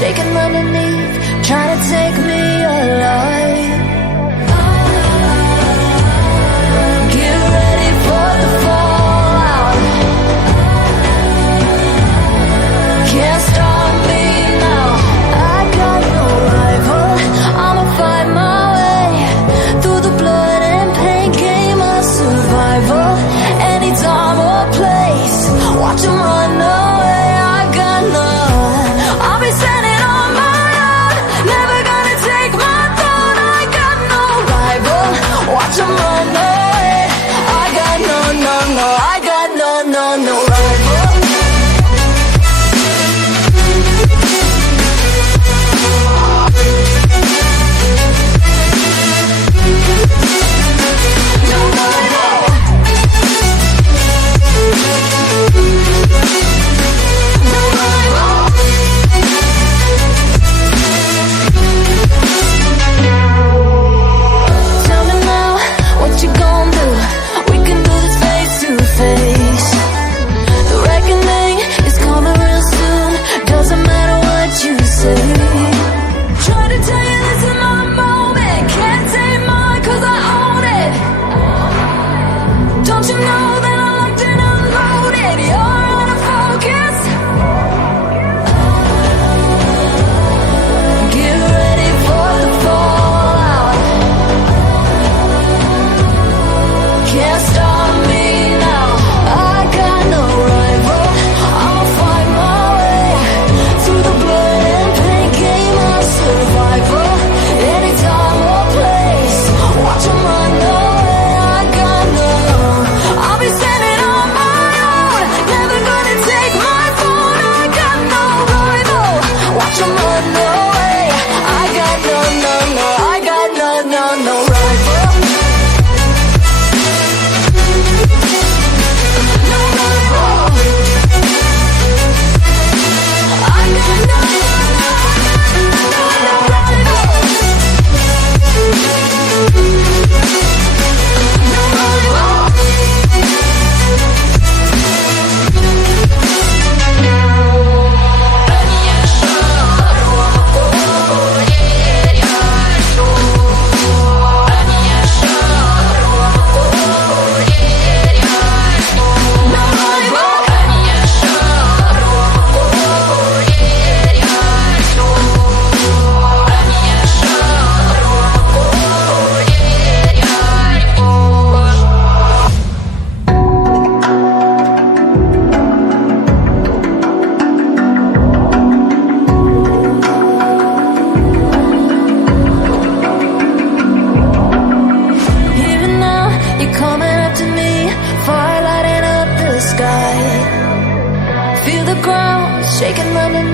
shaking underneath, trying to take me alive. Get ready for the fallout. Can't stop me now. I got no rival. I'ma fight my way through the blood and pain, game of survival. Any time or place, watch 'em run away. I got none. I'll be standing on my own, never gonna take my throne. I got no rival. Watch 'em run away. I got no, I got no rival. Shaking underneath.